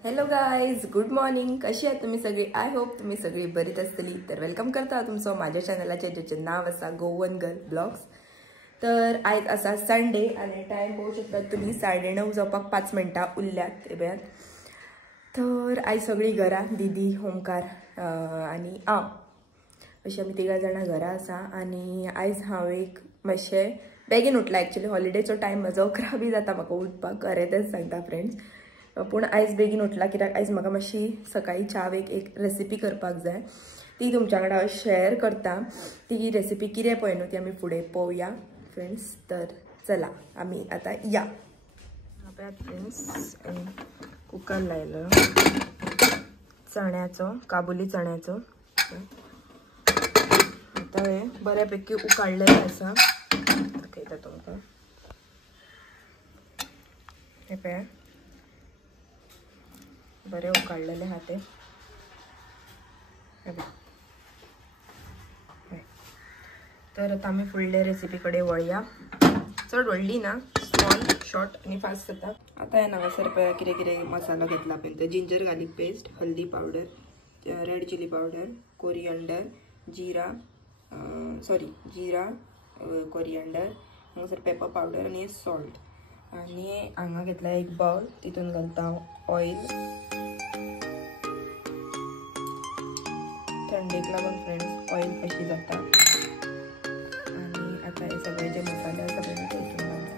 Hello guys, good morning. कशी आहात तुम्ही सगळी? आय होप तुम्ही सगळी बरीच असतली. तर वेलकम करता तुमचं माझ्या चॅनलाचे ज्याचे नाव असा गोवन गर्ल ब्लॉग्स. तर आज असा संडे आणि टाइम पाहू शकतात तुम्ही 9:30 जावपाक 5 मिनटां उरल्यात एब्यात. तर आज सगळी घरा दीदी, होमकार आणि अशी आमी 3 जाणां घरा आसा. आणि आज हांव एक मातशें बेगीन उठला. एक्चुअली हॉलिडेचो टायम म्हजो 11 बी जाता म्हाका उठपाक, खरें तेच सांगता फ्रेंड्स. पूण आयज बेगीन उठला कित्याक आयज म्हाका मातशी सकाळी चावेक एक रेसिपी करपाक जाय. ती तुमच्या वांगडा शेअर करता. ती रेसिपी कितें पळय न्हू ती आमी फुडें पळोवया फ्रेंड्स. तर चला आमी आतां या. फ्रेंड्स कुकर लायलो चण्याचो, काबुली चण्याचो. आता हे बऱ्यापैकी उकाळलेलें आसा. दाखयता तुमकां. हे पळय बरे उकाळलेले आहा ते. तर आता आमी फुडले रेसिपी कडेन वळया. चड व्हडली ना, स्मॉल शॉर्ट आणि फास्ट जाता. आता हे हांगासर पळय कितें कितें मसालो घेतला पळय. जिंजर गार्लिक पेस्ट, हल्दी powder, red chilli powder, coriander, जिरा, कोरियंडर, हांगासर पेपर पावडर आणि सॉल्ट. आणि हांगा घेतला एक बाउल, तितून घालता ऑयल. थंडेक लागून फ्रेंड्स ऑयल कशी जाता. आणि आता हे सगळे जे मसाले आसा पळय ते हितून घालता.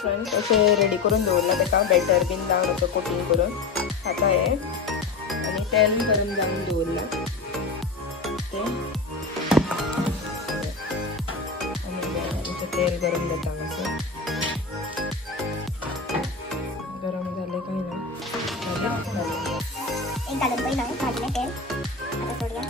फ्रेंड्स असे रेडी करून दवरला तेका बॅटर बीन लावन असं कोटिंग करून. आता हे आणि तेल गरम लावून दवरला ते. आणि तेल गरम जाता मातसो. गरम झाले काही ना एक घालून पयला भाजले तेल. आता सोडया.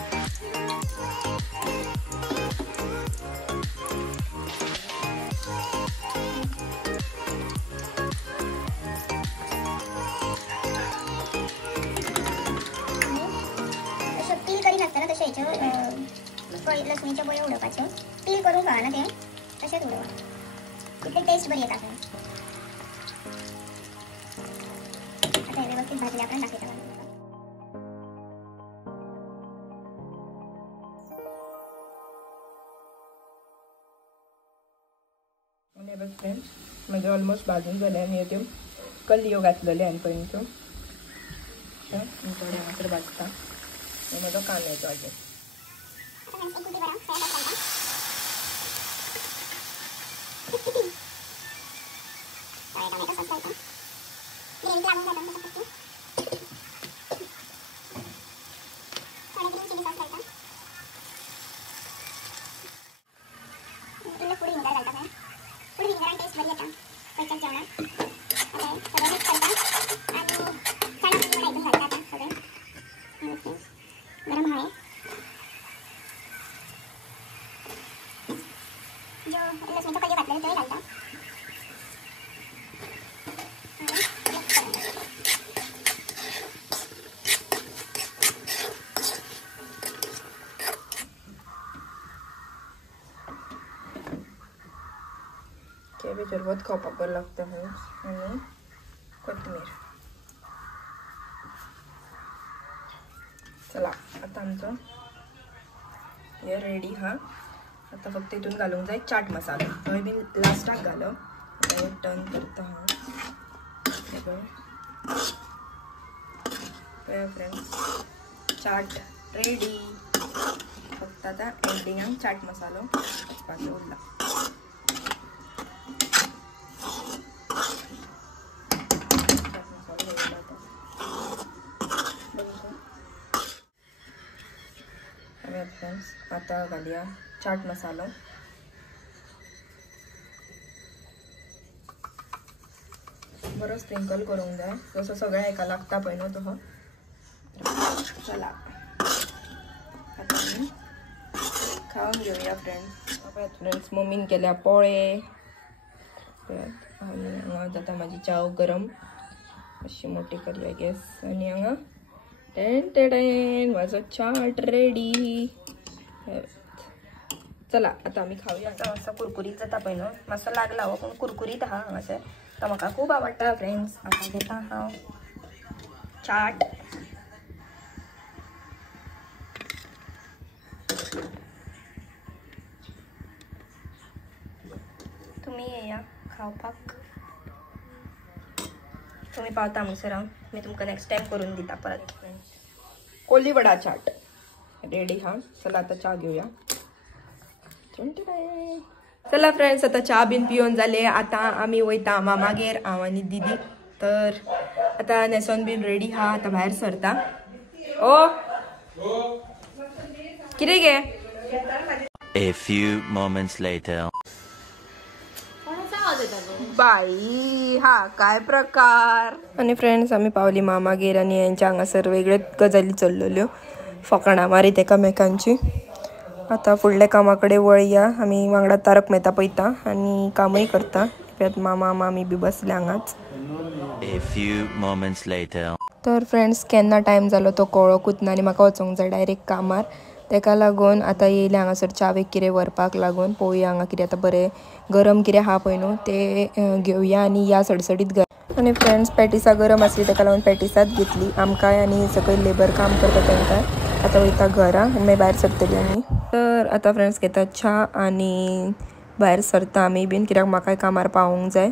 लसणीच्या बोया उडोवपाच्यो. पील करून घालना ते तशेंच उडोवा. तितली टेस्ट बरी येता. आता हे व्यवस्थित भाजले आपण दाखयता. आणि बस फ्रेंड्स म्हणजे ऑलमोस्ट भाजून झाले. आणि त्यो कल्लियो घातलेले आणि पयलींचो थोडे मात्र भाजता. आणि माझा कांद्याचो आजे गरम आहे. जो लसणीचा कल्ली घातलेला तोय घालता. केबेज बहुत खावपाक बरें लागता फ्रेंड्स. आणि कोथिंबीर. चला आता आमचं हे रेडी हा. आता फक्त इथून घालून जाय चाट मसाला. हय मी लास्टाक घालो. आता टर्न करता हा. Friends chaat ready. फक्त आता एंडिंगाक चाट मसालो वापरपाचो उरला. फ्रेंड्स आता घालूया चाट मसालो. बरो स्प्रिंकल करूंक जाय जसो सगळ्या एका लागता पळय न्हू तसो. चला आता आमी खाऊन घेऊया फ्रेंड्स. फ्रेंड्स मम्मीन केल्या पोळे. आणि हांगा जाता माझी चाव गरम अशी मोठी करूया गॅस. आणि हांगा टेन टेन माझो चाट रेडी. चला आता आम्ही खाऊया. आता मातसो कुरकुरीत जाता पळय न्हू. मातसो लागला हो पूण कुरकुरीत आहा हांगासर. तर म्हाका खूब आवडटा फ्रेंड्स. आता घेता हांव चाट. तुम्ही येया खावपाक. तुम्ही पावता म्हणसर मी तुमकां नेक्स्ट टाइम करून दिता परत. कोली वडा चाट रेडी हा. चला आता चा घेऊया. चला फ्रेंड्स आता चा बीन पिऊन जाले. आता आम्ही वयता मामागेर हांव आनी दीदी. तर आता नेसोन बीन रेडी हा. आता भायर सरता. ओ कितें गे. A few moments later. बाई हा काय प्रकार. आणि फ्रेंड्स आम्ही पावली मामागेर आणि यांच्या हांगासर वेगळे गजाली चल्लेल्यो फकाणां मारीत एकामेकांची. आता फुडल्या कामाकडे वळया. आम्ही वांगडा तारक मेहता पळयता आणि कामय करता. मामा मामी बी बसले हांगाच. A few moments later. तर फ्रेंड्स केन्ना टायम जालो तो कळोकूच ना. आनी म्हाका वचोंक जाय डायरेक्ट कामार. तेका लागून आता येयले हांगासर चावेक कितें व्हरपाक लागून. पळोवया हांगा कितें आता बरें गरम कितें आहा पळय न्हू ते घेवया आनी या सडसडीत घर. आणि फ्रेंड्स पॅटिसां गरम आसली तेका लागून पॅटिसांच घेतली आमकांय आनी सकयल लेबर काम करता तेंकां. आता वयता घरा आनी मागीर भायर सरतली आमी. तर आता फ्रेंड्स घेता च्या आनी भायर सरता आमी बीन कित्याक म्हाकाय कामार पावूंक जाय.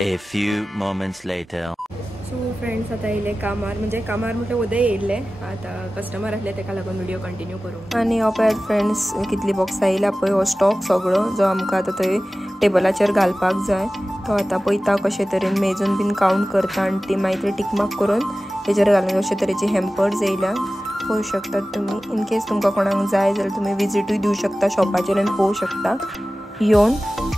A few moments later. So friends आता येयले कामार. म्हणजे कामार म्हटल्यार उदय येयल्ले. आता कस्टमर आसले तेका लागून व्हिडिओ कंटिन्यू करूंक. आनी हो पळय फ्रेंड्स कितली बॉक्सां येयल्या पळय. हो स्टॉक सगळो जो आमकां आतां थंय टेबलाचेर घालपाक जाय तो आता पळयता कशे तरेन मेजून बीन कावंट करता. आनी ती मागीर टिक मार्क करून तेजेर घालून अशे तरेची हॅम्पर्स येयल्या पळोवं शकतात तुमी. इन केस तुमकां कोणाक जाय जाल्यार तुमी विजीटूय दिवं शकता शॉपाचेर आनी पळोवं शकता येवन.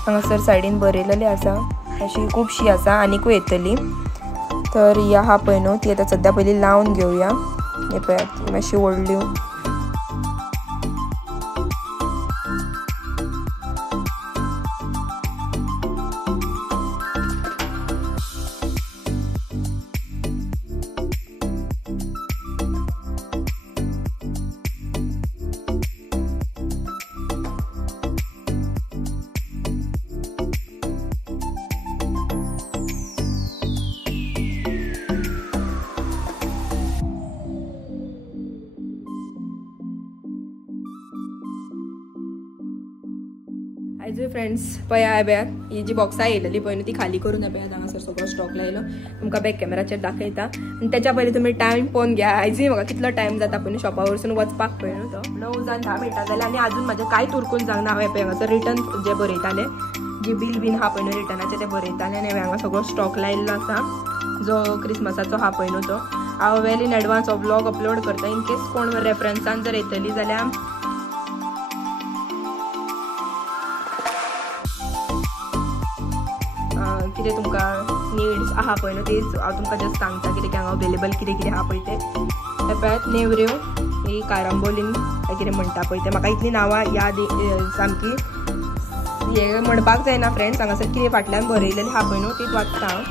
हांगासर सायडीन बरयलेली आसा अशी खुबशी आसा आनीकूय येतली. तर ही आहा पळय न्हू ती आतां सद्या पयली लावन घेवया. हे पळयात मातशी व्हडल्यो. आयज फ्रेंड्स पळया बेयात ही जी बॉक्सां येयलेली पळय न्हू ती खाली करून बेयात हांगासर सगळो स्टॉक लायलो. तुमकां बॅक कॅमेराचेर दाखयता आनी तेच्या पयलीं तुमी टायम पळोवन घ्या. आयजूय म्हाका कितलो टायम जाता पळय न्हू शॉपा वरसून वचपाक पळय न्हू तो 9 जावन 10 मिनटां जाले आनी आजून म्हाजें कांयच उरकून जावना. हांवें पळय हांगासर रिटर्न जे बरयताले जी बील बीन हा पळय न्हू रिटर्नाचे ते बरयताले आनी हांवें हांगा सगळो स्टॉक लायिल्लो आसा जो क्रिसमसाचो हा पळय न्हू तो. हांव वेल इन एडवान्स हो व्लॉग अपलोड करता. इन केस कोण रेफरन्सान जर येतली जाल्यार कितें तुमकां नीड्स आहा पळय न्हू तीच हांव तुमकां जस्ट सांगता कित्याक हांगा अवेलेबल कितें कितें आहा पळय ते. पळयात नेवऱ्यो ही कारांबोलीन काय कितें म्हणटा पळय ते म्हाका इतली नांवां याद सामकी हे म्हणपाक जायना फ्रेंड्स. हांगासर कितें फाटल्यान बरयलेलें आहा पळय न्हू तीच वाचता हांव.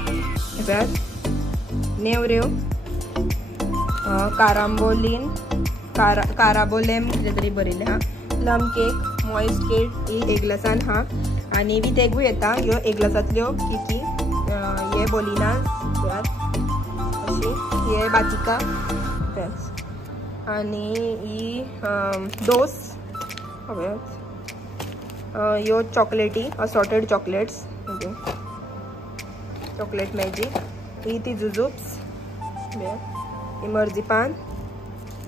पळयात नेवऱ्यो कारांबोलीन काराबोलेम कितें तरी बरयलें आहा. प्लम केक मॉइस्ट केक ही एक ग्लासान हा आनी विथ एगूय येता ह्यो एक ग्लासांतल्यो केकी हे बोलिनास मागीर हे बातिका आणि ही दोस ह्यो चॉकलेटी असॉर्टेड चॉकलेट्स म्हणजे चॉकलेट मॅजिक ही ती जुजुप्स ही मर्जीपान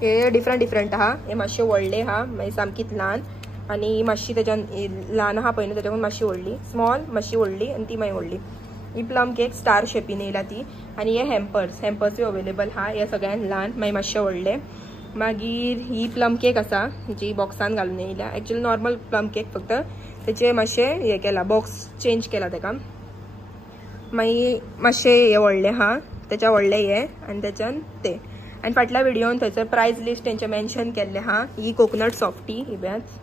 हे डिफरंट आहा हे मातशे व्हडले हा मागीर सामकीत ल्हान आणि ही मातशी त्याच्यान ल्हान आहा पळय न्हू त्याच्याकून मातशी व्हडली स्मॉल मातशी व्हडली आणि ती मागीर व्हडली ही प्लम केक स्टार शेपीन येयला ती आणि हे हॅम्पर्स अवेलेबल हा हे सगळ्यान ल्हान मागीर मातशे व्हडले मागीर ही प्लम केक आसा जी बॉक्सान घालून येयल्या एक्चुअली नॉर्मल प्लम केक फक्त त्याचे मातशे हे केला बॉक्स चेंज केला तेका मागीर मातशे हे व्हडले हा त्याच्या व्हडले हे आणि त्याच्यान ते आणि फाटल्या व्हिडिओन थंयसर प्राइस लिस्ट तेंचे मेन्शन केल्ले हा ही कोकोनट सॉफ्टी हिब्याच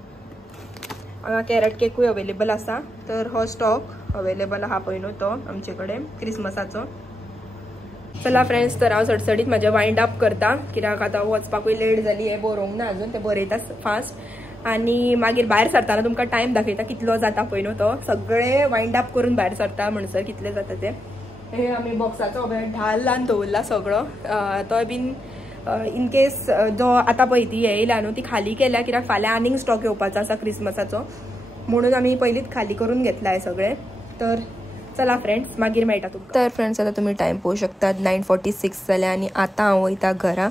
हांगा कॅरट केकूय अवेलेबल आसा तर हो स्टॉक अवेलेबल आहा पळय न्हू तो आमचे कडेन क्रिसमसाचो चला फ्रेंड्स तर हांव सडसडीत म्हाजें वायंड अप करता कित्याक आतां वचपाकूय लेट जाली हे बरोवंक ना अजून ते बरयता फास्ट आणि मागीर भायर सरताना तुमकां टायम दाखयता कितलो जाता पळय न्हू तो सगळे वायंड अप करून भायर सरता म्हणसर कितले जाता ते हे आमी बॉक्साचो ढाल लावन दवरला सगळो तो बीन इन केस जो आतां पळय ती येयला न्हू ती खाली केल्या कित्याक फाल्यां आनीक स्टॉक येवपाचो आसा क्रिसमसाचो म्हणून आमी पयलींच खाली करून घेतला हे सगळे तर चला फ्रेंड्स मागीर मेळटा तुमकां तर फ्रेंड्स आतां तुमी टायम पळोवंक शकतात 9:46 जाल्या आनी आतां हांव वयता घरा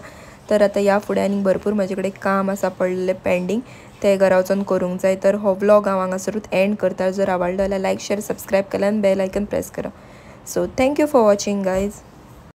तर आतां ह्या फुडें आनीक भरपूर म्हाजे कडेन काम आसा पडलेले पेंडींग ते घरा वचून करूंक जाय तर हो व्लॉग हांव हांगासरूच एंड करता जर आवडलो जाल्यार लायक शेअर सबस्क्रायब केला आनी बेल आयकन प्रेस करा so thank you for watching guys